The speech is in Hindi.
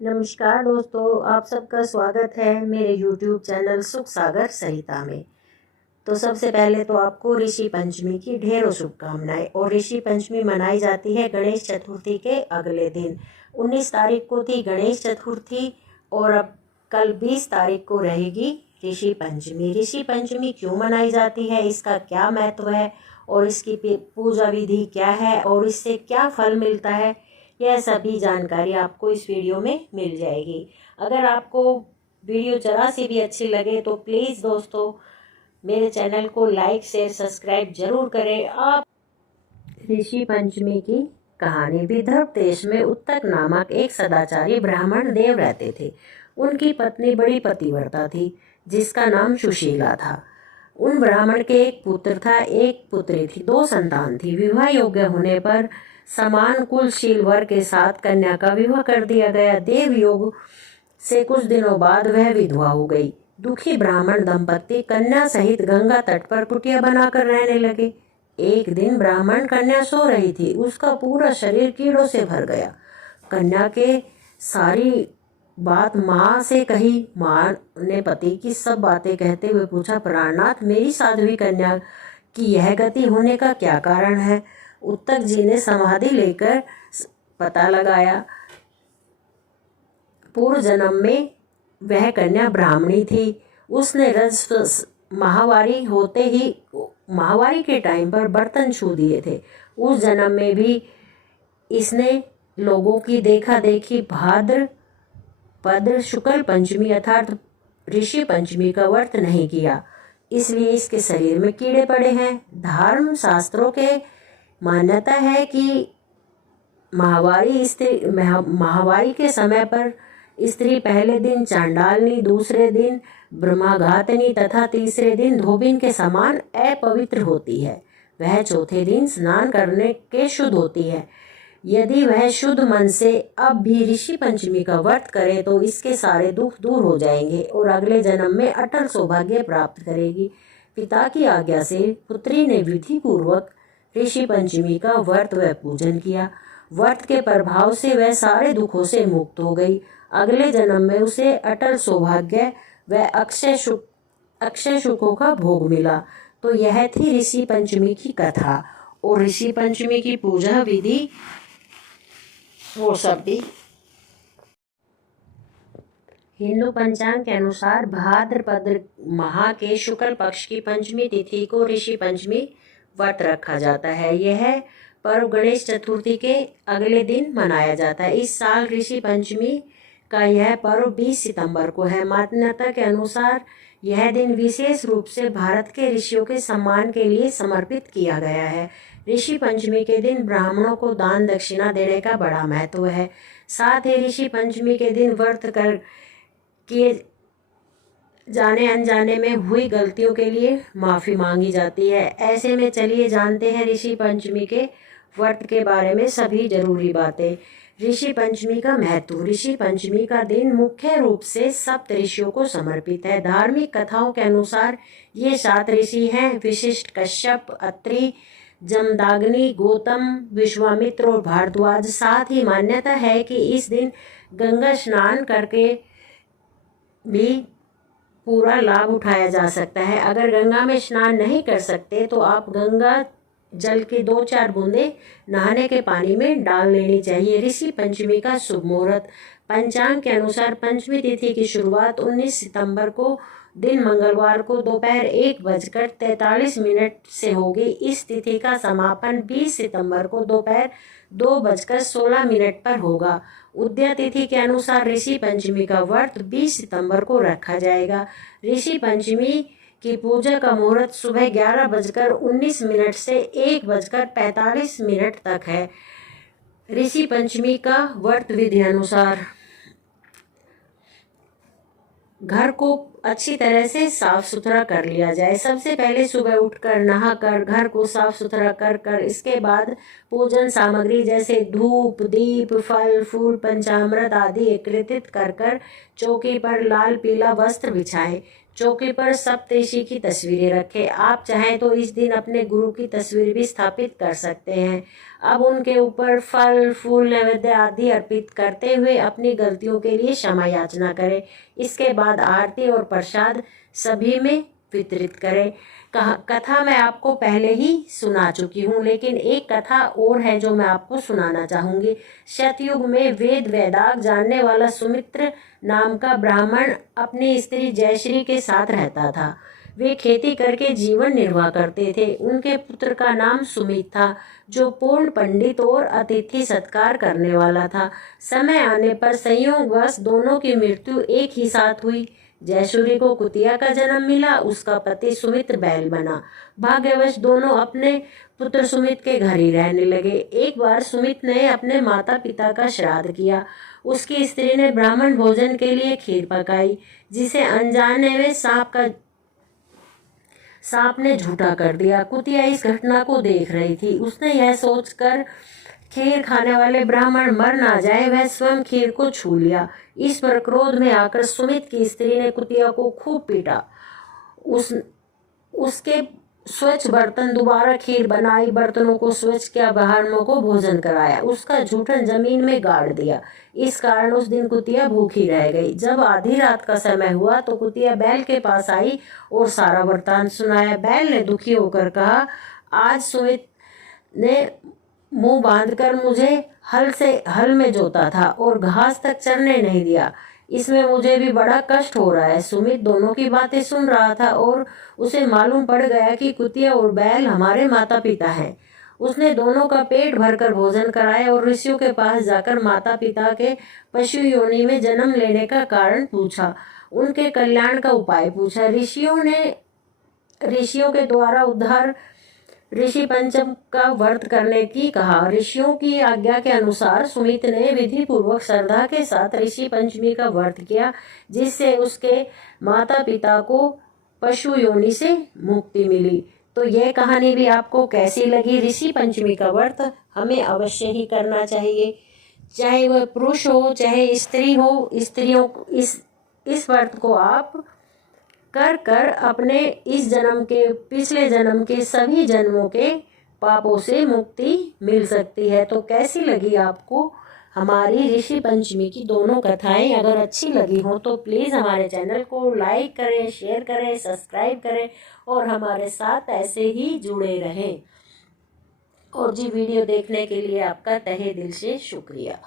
नमस्कार दोस्तों, आप सबका स्वागत है मेरे YouTube चैनल सुख सागर सरिता में। तो सबसे पहले तो आपको ऋषि पंचमी की ढेरों शुभकामनाएं। और ऋषि पंचमी मनाई जाती है गणेश चतुर्थी के अगले दिन। 19 तारीख को थी गणेश चतुर्थी और अब कल 20 तारीख को रहेगी ऋषि पंचमी। ऋषि पंचमी क्यों मनाई जाती है, इसका क्या महत्व है और इसकी पूजा विधि क्या है और इससे क्या फल मिलता है, यह सभी जानकारी आपको इस वीडियो में मिल जाएगी। अगर आपको वीडियो जरा सी भी अच्छी लगे तो प्लीज़ दोस्तों मेरे चैनल को लाइक शेयर सब्सक्राइब जरूर करें। आप ऋषि पंचमी की कहानी। विदर्भ देश में उत्तक नामक एक सदाचारी ब्राह्मण देव रहते थे। उनकी पत्नी बड़ी पतिव्रता थी जिसका नाम सुशीला था। उन ब्राह्मण के एक पुत्र था, एक पुत्री थी, 2 संतान थी। विवाह योग्य होने पर समान कुलशील वर के साथ कन्या का विवाह कर दिया गया। देव योग से कुछ दिनों बाद वह विधवा हो गई। दुखी ब्राह्मण दंपत्ति कन्या सहित गंगा तट पर कुटिया बनाकर रहने लगे। एक दिन ब्राह्मण कन्या सो रही थी, उसका पूरा शरीर कीड़ों से भर गया। कन्या के सारी बात माँ से कही। माँ ने पति की सब बातें कहते हुए पूछा, प्राणनाथ, मेरी साध्वी कन्या की यह गति होने का क्या कारण है? उत्तक जी ने समाधि लेकर पता लगाया। पूर्व जन्म में वह कन्या ब्राह्मणी थी। उसने माहवारी होते ही माहवारी के टाइम पर बर्तन छू दिए थे। उस जन्म में भी इसने लोगों की देखा देखी भाद्रपद शुक्ल पंचमी अर्थात ऋषि पंचमी का व्रत नहीं किया, इसलिए इसके शरीर में कीड़े पड़े हैं। धर्म शास्त्रों के मान्यता है कि माहवारी के समय पर स्त्री पहले दिन चांडालनी, दूसरे दिन ब्रह्माघातनी तथा तीसरे दिन धोबिन के समान अपवित्र होती है। वह चौथे दिन स्नान करने के शुद्ध होती है। यदि वह शुद्ध मन से अब भी ऋषि पंचमी का व्रत करे तो इसके सारे दुख दूर हो जाएंगे और अगले जन्म में अटल सौभाग्य प्राप्त करेगी। पिता की आज्ञा से पुत्री ने विधि पूर्वक ऋषि पंचमी का व्रत व पूजन किया। व्रत के प्रभाव से वह सारे दुखों से मुक्त हो गई। अगले जन्म में उसे अटल सौभाग्य व अक्षय सुखों का भोग मिला। तो यह थी ऋषि पंचमी की कथा और ऋषि पंचमी की पूजा विधि वो सब भी। हिंदू पंचांग के अनुसार भाद्रपद माह के शुक्ल पक्ष की पंचमी तिथि को ऋषि पंचमी व्रत रखा जाता है। यह पर्व गणेश चतुर्थी के अगले दिन मनाया जाता है। इस साल ऋषि पंचमी का यह पर्व 20 सितंबर को है। मान्यता के अनुसार यह दिन विशेष रूप से भारत के ऋषियों के सम्मान के लिए समर्पित किया गया है। ऋषि पंचमी के दिन ब्राह्मणों को दान दक्षिणा देने का बड़ा महत्व है। साथ ही ऋषि पंचमी के दिन व्रत कर किए जाने अनजाने में हुई गलतियों के लिए माफ़ी मांगी जाती है। ऐसे में चलिए जानते हैं ऋषि पंचमी के व्रत के बारे में सभी जरूरी बातें। ऋषि पंचमी का महत्व। ऋषि पंचमी का दिन मुख्य रूप से सप्त ऋषियों को समर्पित है। धार्मिक कथाओं के अनुसार ये 7 ऋषि हैं: वशिष्ठ, कश्यप, अत्रि, जमदाग्नि, गौतम, विश्वामित्र और भारद्वाज। साथ ही मान्यता है कि इस दिन गंगा स्नान करके भी पूरा लाभ उठाया जा सकता है। अगर गंगा में स्नान नहीं कर सकते तो आप गंगा जल की 2-4 बूंदे नहाने के पानी में डाल लेनी चाहिए। ऋषि पंचमी का शुभ मुहूर्त। पंचांग के अनुसार पंचमी तिथि की शुरुआत 19 सितंबर को दिन मंगलवार को दोपहर 1:43 से होगी। इस तिथि का समापन 20 सितंबर को दोपहर 2:16 पर होगा। उदय तिथि के अनुसार ऋषि पंचमी का व्रत 20 सितंबर को रखा जाएगा। ऋषि पंचमी की पूजा का मुहूर्त सुबह 11:19 से 1:45 तक है। ऋषि पंचमी का व्रत विधि अनुसार घर को अच्छी तरह से साफ सुथरा कर लिया जाए। सबसे पहले सुबह उठकर नहाकर घर को साफ सुथरा कर इसके बाद पूजन सामग्री जैसे धूप, दीप, फल फूल, पंचामृत आदि एकत्रित कर चौकी पर लाल पीला वस्त्र बिछाएं। चौकी पर सप्तऋषि की तस्वीरें रखें। आप चाहें तो इस दिन अपने गुरु की तस्वीर भी स्थापित कर सकते हैं। अब उनके ऊपर फल फूल नैवेद्य आदि अर्पित करते हुए अपनी गलतियों के लिए क्षमा याचना करें। इसके बाद आरती और प्रसाद सभी में वितरित करें। कथा मैं आपको पहले ही सुना चुकी हूँ, लेकिन एक कथा और है जो मैं आपको सुनाना चाहूंगी। सतयुग में वेद वेदाग जानने वाला सुमित्र नाम का ब्राह्मण अपनी स्त्री जयश्री के साथ रहता था। वे खेती करके जीवन निर्वाह करते थे। उनके पुत्र का नाम सुमित था, जो पूर्ण पंडित और अतिथि सत्कार करने वाला था। समय आने पर संयोगवश दोनों की मृत्यु एक ही साथ हुई। जयसूरी को कुतिया का जन्म मिला। उसका पति सुमित बैल बना। भाग्यवश दोनों अपने पुत्र सुमित के घर ही रहने लगे। एक बार सुमित ने अपने माता पिता का श्राद्ध किया। उसकी स्त्री ने ब्राह्मण भोजन के लिए खीर पकाई, जिसे अनजाने में सांप ने झूठा कर दिया। कुतिया इस घटना को देख रही थी। उसने यह सोचकर खीर खाने वाले ब्राह्मण मर ना जाए, वह स्वयं खीर को छू लिया। इस पर क्रोध में आकर सुमित की स्त्री ने कुतिया को खूब पीटा। उसके स्वच्छ बर्तन दोबारा खीर बनाई, बर्तनों को स्वच्छ किया, ब्राह्मणों को भोजन कराया, उसका जूठन जमीन में गाड़ दिया। इस कारण उस दिन कुतिया भूखी रह गई। जब आधी रात का समय हुआ तो कुतिया बैल के पास आई और सारा वृत्तांत सुनाया। बैल ने दुखी होकर कहा, आज सुमित ने मुंह बांधकर मुझे हल में जोता था और घास तक चरने नहीं दिया। इसमें मुझे भी बड़ा कष्ट हो रहा है। सुमित दोनों की बातें सुन रहा था और उसे मालूम पड़ गया कि कुतिया और बैल हमारे माता पिता हैं। उसने दोनों का पेट भरकर भोजन कराया और ऋषियों के पास जाकर माता पिता के पशु योनि में जन्म लेने का कारण पूछा, उनके कल्याण का उपाय पूछा। ऋषियों के द्वारा उद्धार ऋषि पंचम का व्रत करने की कहा। ऋषियों की आज्ञा के अनुसार सुमित ने विधि पूर्वक श्रद्धा के साथ ऋषि पंचमी का व्रत किया, जिससे उसके माता पिता को पशु योनि से मुक्ति मिली। तो यह कहानी भी आपको कैसी लगी? ऋषि पंचमी का व्रत हमें अवश्य ही करना चाहिए, चाहे वह पुरुष हो चाहे स्त्री हो। स्त्रियों इस व्रत को आप कर अपने इस जन्म के पिछले जन्म के सभी जन्मों के पापों से मुक्ति मिल सकती है। तो कैसी लगी आपको हमारी ऋषि पंचमी की दोनों कथाएं? अगर अच्छी लगी हो तो प्लीज़ हमारे चैनल को लाइक करें, शेयर करें, सब्सक्राइब करें और हमारे साथ ऐसे ही जुड़े रहें। और जी, वीडियो देखने के लिए आपका तहे दिल से शुक्रिया।